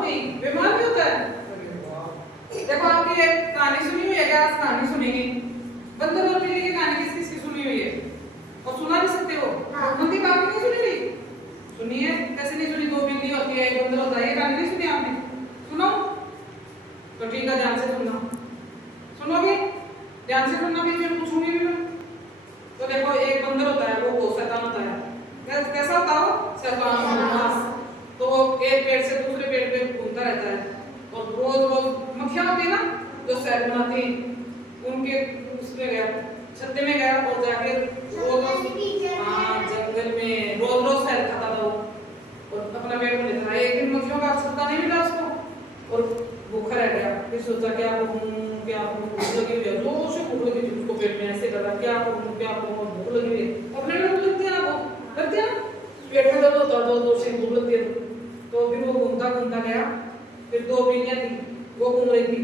होगी, बीमार भी होता है। देखो आपकी एक कहानी सुनी हुई है क्या? आज कहानी सुनेगी बंदर और बिल्ली की कहानी किस किस की सुनी हुई है और सुना भी सकते हो? मंदी बात नहीं सुनी हुई? सुनिए, कैसे नहीं सुनी? दो बिल्ली होती है, एक बंदर होता है, ये कहानी नहीं सुनी आपने? सुनो तो ठीक है, ध्यान से सुनना। सुनोगे? ध्यान से सुनना, भी मैं पूछूंगी भी मैं। तो देखो एक बंदर होता है, वो शैतान होता है। कैसा होता है वो? शैतान बदमाश। तो वो एक पेड़ से दूसरे पेड़ पे घूमता रहता है और रोज रोज मक्खियां होती है ना जो शहद बनाती, उनके उसमें गया, छत्ते में गया और जाके रोज जंगल में रोज रोज शहद खाता था वो और अपना पेट में लेता। एक दिन मक्खियों का छत्ता नहीं मिला उसको और भूखा रह गया। फिर सोचा क्या करूं क्या करूं, भूख लगी हुई है, जोर से भूख लगी थी उसको, पेट में ऐसे कर रहा क्या करूं क्या करूं, भूख लगी हुई है। अपने में भूख लगती है ना, वो लगती है ना, पेट में दर्द होता है, जोर से भूख लगती है। तो फिर वो घूमता घूमता गया, फिर दो बिल्लियां थी वो घूम रही थी,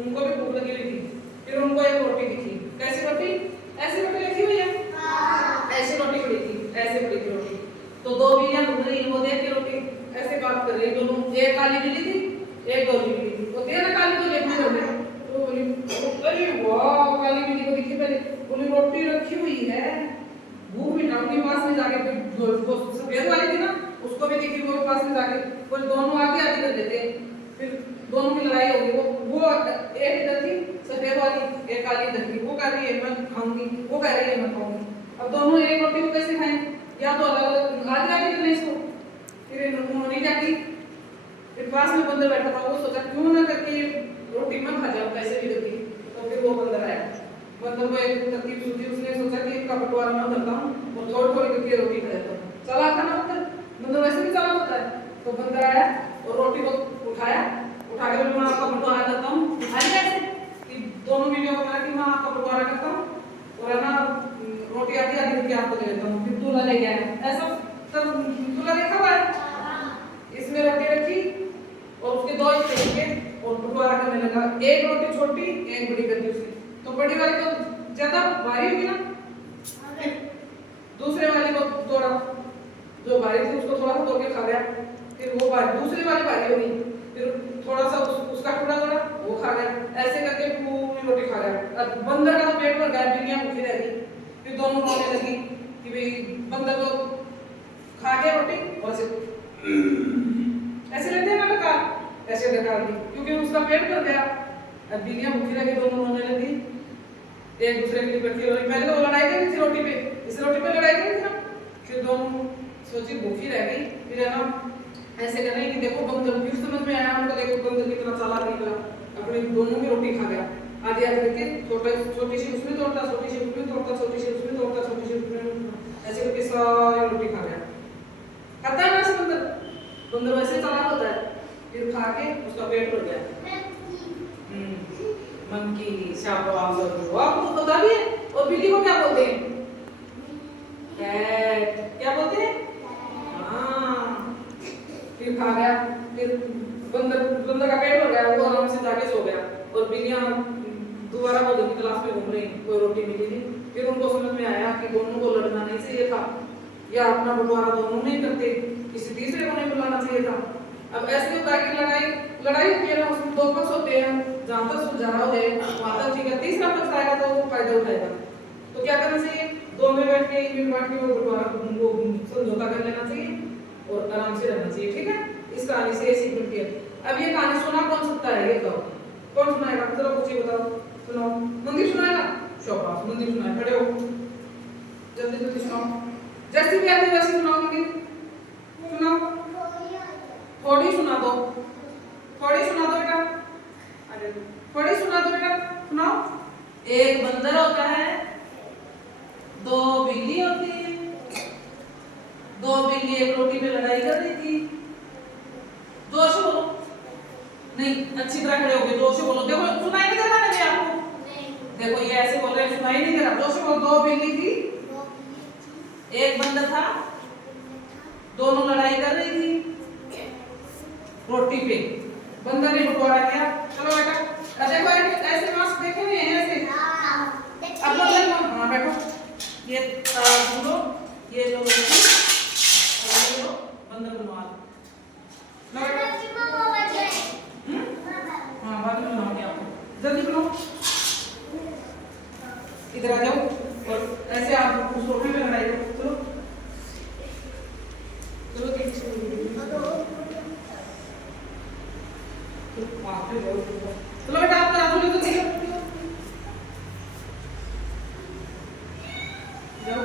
उनको भी भूख लगी हुई थी। फिर उनको एक रोटी दिखी। कैसी रोटी? ऐसी रोटी रखी हुई है, ऐसी रोटी पड़ी थी, ऐसे पड़ी थी रोटी। तो दो बिल्लियां घूम रही, वो देख के रोटी ऐसे बात कर रही दोनों, एक काली बिल्ली थी एक गोरी बिल्ली थी। वो तेरा काली तो देखने लगे, तो बोली अरे वाह, काली बिल्ली को दिखी पहले, बोली रोटी रखी हुई है, भूख मिटाऊंगी। पास में जाके फिर सफेद वाली थी ना, उसको भी दिखी, वो पास में जाके बोले दोनों आगे आगे कर देते। फिर दोनों की लड़ाई होगी। वो एक इधर थी सफेद वाली, एक काली इधर थी। वो कह रही है मैं खाऊंगी, वो कह रही है मैं खाऊंगी। अब दोनों एक रोटी को कैसे खाएं? या तो अलग अलग आगे आगे कर ले इसको। फिर उन्होंने क्या की, फिर पास में बंदर बैठा था, वो सोचा क्यों ना करके रोटी में खा जाओ कैसे भी करके। तो फिर वो बंदर आया, बंदर को एक तरकीब सूझी, उसने सोचा कि इसका बंटवारा मैं करता हूँ और थोड़ी थोड़ी करके रोटी खा जाता हूँ। चला था ना बंदर वैसे भी चला होता है। तो बंदर आया और रोटी को उठाया, उठा के मैं आपका बंटवारा करता हूँ। उठाई ऐसे कि दोनों मिलियों को कि मैं आपका बंटवारा करता हूँ और है ना रोटी आधी आधी करके आपको दे देता हूँ। फिर दूल्हा ले गया, ऐसा सब दूल्हा देखा हुआ है। इसमें रोटी रखी और उसके दो हिस्से किए और बंटवारा करने लगा। एक रोटी छोटी एक बड़ी कर दी उसने, तो बड़ी वाली तो ज्यादा भारी होगी ना, दूसरे वाले को तोड़ा, जो भारी थी उसको थोड़ा सा तोड़ के खा गया। फिर वो दूसरी वाली भारी होगी, फिर थोड़ा सा उसका टुकड़ा तोड़ा वो खा गया। ऐसे करके पूरी रोटी खा गया। अब बंदर का पेट भर गया, बिल्लियां भूखी रह गई। फिर दोनों रोने लगी कि भाई बंदर तो खा गया रोटी और ऐसे लेते हैं ना डकार, ऐसे डकार दी क्योंकि उसका पेट भर गया। अब बिल्लियां भूखी रह गई, दोनों रोने लगी, एक दूसरे के लिए बैठी रही। पहले तो लड़ाई कर रही थी रोटी पे, इस रोटी पे लड़ाई कर रही थी ना। फिर दोनों सोची भूखी रह गई, फिर है ना ऐसे कर रही कि देखो बंदर, फिर समझ में आया उनको, देखो बंदर कितना चालाक निकला, अपनी दोनों की रोटी खा गया। आधी आधी करके छोटी सी उसमें तोड़ता, छोटी सी उसमें तोड़ता, छोटी सी उसमें तोड़ता, छोटी सी उसमें, ऐसे करके सारी रोटी खा गया। खाता है ना बंदर, बंदर वैसे चालाक होता है। फिर खा के उसका पेट भर गया। मंकी, शाबाश, आपको पता भी है। और बिल्ली को क्या बोलते हैं? कैट। क्या बोलते हैं? हाँ। फिर खा गया, फिर बंदर का पेट भर गया, वो आराम से जाके सो गया। और बिल्लियां दोबारा वो की तलाश में घूम रही, कोई रोटी मिली नहीं। फिर उनको समझ में आया कि दोनों को लड़ना नहीं चाहिए था, या अपना बंटवारा दोनों नहीं करते, किसी तीसरे को नहीं बुलाना चाहिए था। अब ऐसे होता है कि लड़ाई होती है ना, उसमें दो पक्ष होते हैं, जहां तक सुलझाना हो जाए वहां तक ठीक है, तीसरा पक्ष आएगा तो वो फायदा उठाएगा। तो क्या करना चाहिए? दो में बैठ के, एक में बैठ के वो बंटवारा उनको समझौता कर लेना चाहिए और आराम से रहना चाहिए। ठीक है, इस कहानी से ये सीख मिलती है। अब ये कहानी सुना कौन सकता है? ये बताओ कौन सुनाएगा? चलो कुछ बताओ, सुनाओ। मंदिर सुनाएगा? शाबाश, मंदिर सुनाए, खड़े हो, जल्दी जल्दी सुनाओ, जैसे भी आते वैसे सुनाओ। मंदिर सुनाओ, थोड़ी सुना दो, थोड़ी सुना दो बेटा, अरे थोड़ी सुना दो बेटा, सुनाओ। एक बंदर होता है, दो बिल्ली होती है, दो बिल्ली एक रोटी पे लड़ाई कर रही थी। जोर से बोलो, नहीं अच्छी तरह खड़े हो गए, जोर से बोलो। देखो सुनाई नहीं दे रहा है आपको? देखो ये ऐसे बोल रहे हैं, सुनाई नहीं दे रहा, जोर से बोलो। दो बिल्ली थी, एक बंदर था, दोनों लड़ाई कर रही थी रोटी पे। बंदर ने बंटवारा किया। चलो बेटा, देखो ऐसे मास्क देखे हुए हैं ऐसे। अब बंदर, हाँ बैठो, ये ढूंढो, ये लो रोटी और ये लो बंदर बनवा लो। हाँ बाद में बनाऊंगी आपको, जल्दी बनाओ। इधर आ जाओ और ऐसे आप उस रोटी पे लड़ाई करो। चलो चलो चलो बेटा आप तराजू ले तो जाओ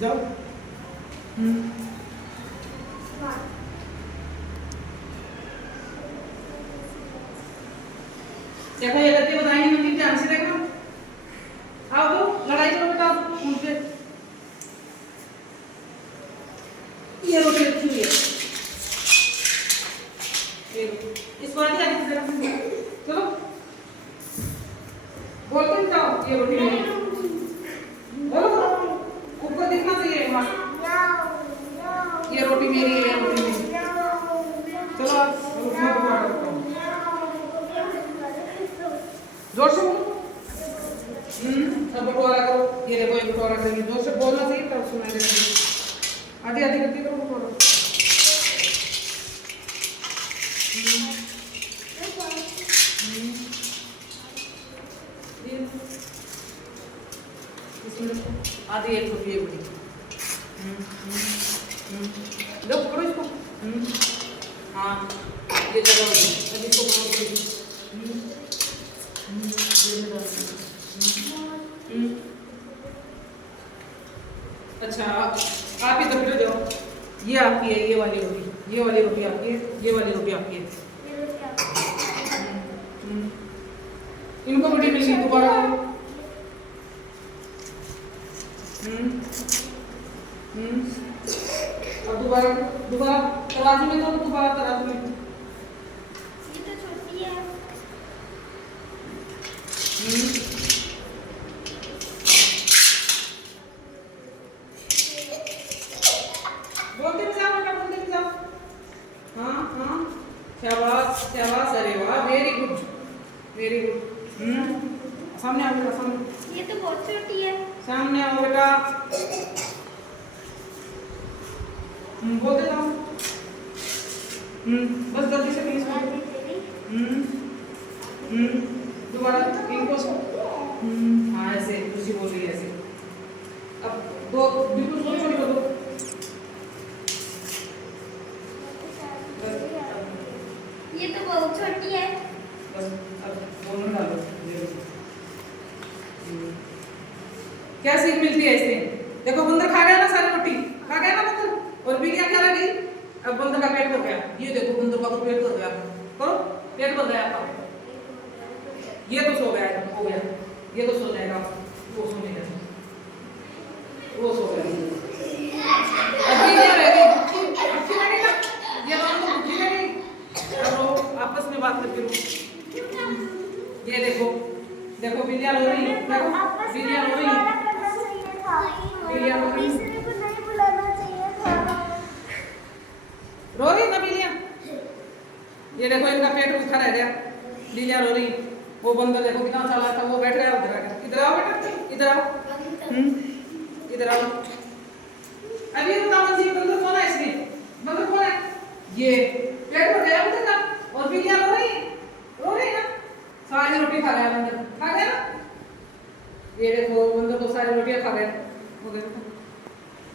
जाओ। देखो ये गलती बताएंगे मंदिर ध्यान से देखना। आओ तो लड़ाई करो बेटा उनसे। ये रोटी रखी हुई है, ये इसको आगे आगे जरा चलो बोलते जाओ। ये रोटी मेरी बोलो ऊपर दिखना चाहिए वहाँ। ये रोटी मेरी है, ये रोटी मेरी। चलो आप जोर से बोलो। अब बटोरा करो। ये देखो ये बटोरा करेंगे, जोर से बोलना चाहिए तब सुनाई देगा। आधी आधी करती करो बटोरा। आधी एक रोटी एक बड़ी। लो पकड़ो इसको। हाँ ये जगह अभी इसको पकड़ो। अच्छा आप इधर फिर जाओ। ये आपकी है, ये वाली रोटी, ये वाली रोटी आपकी है, ये वाली रोटी आपकी है। इनको रोटी मिल गई, दोबारा अब दोबारा दोबारा तराजू में, तो दोबारा तराजू में। ये तो छोटी है। बोलते भी जाओ बेटा, बोलते भी जाओ। हाँ हाँ शाबाश शाबाश, अरे वाह वेरी गुड वेरी गुड। सामने आओ बेटा, सामने। ये तो बहुत छोटी है। सामने आओ बेटा। बोलते जाओ। बस जल्दी से प्लीज। दोबारा इनको हाँ ऐसे दूसरी बोल रही है ऐसे। अब दो बिल्कुल छोटी छोटी कर दो। ये तो बहुत छोटी है। बस अब बोलने डालो। क्या सीख मिलती है इससे? देखो बंदर खा गया ना सारी रोटी, खा गया ना बंदर, और बिरिया क्या रह गई? अब बंदर का पेट भर गया। ये देखो बंदर का तो पेट भर गया। करो पेट भर गया आपका। ये तो सो गया, हो गया। ये तो सो जाएगा, वो सो नहीं जाएगा, वो सो गया। अभी क्या रह गई? भूखी रह गई ना, ये दोनों भूखी रह गई। अब वो आपस में बात करके रो। ये देखो देखो बिल्लियाँ रो रही है, देखो बिल्लियाँ रो रही है। बिल्लियाँ रो रही है, रो रही है ना बिल्लियाँ। ये देखो इनका पेट भूखा रह गया, बिल्लियाँ रो रही। वो बंदर देखो कितना चालाक था, वो बैठ गया उधर आके। इधर आओ बेटा, इधर आओ। इधर आओ। अभी बताओ मंजीत, बंदर कौन है इसमें? बंदर कौन है? ये पेट भर गया बंदर का, और बिल्लियाँ रो रही ना। सारी रोटी खा गया बंदर, खा गया ना। ये देखो बंदर तो सारी रोटियां खा गया।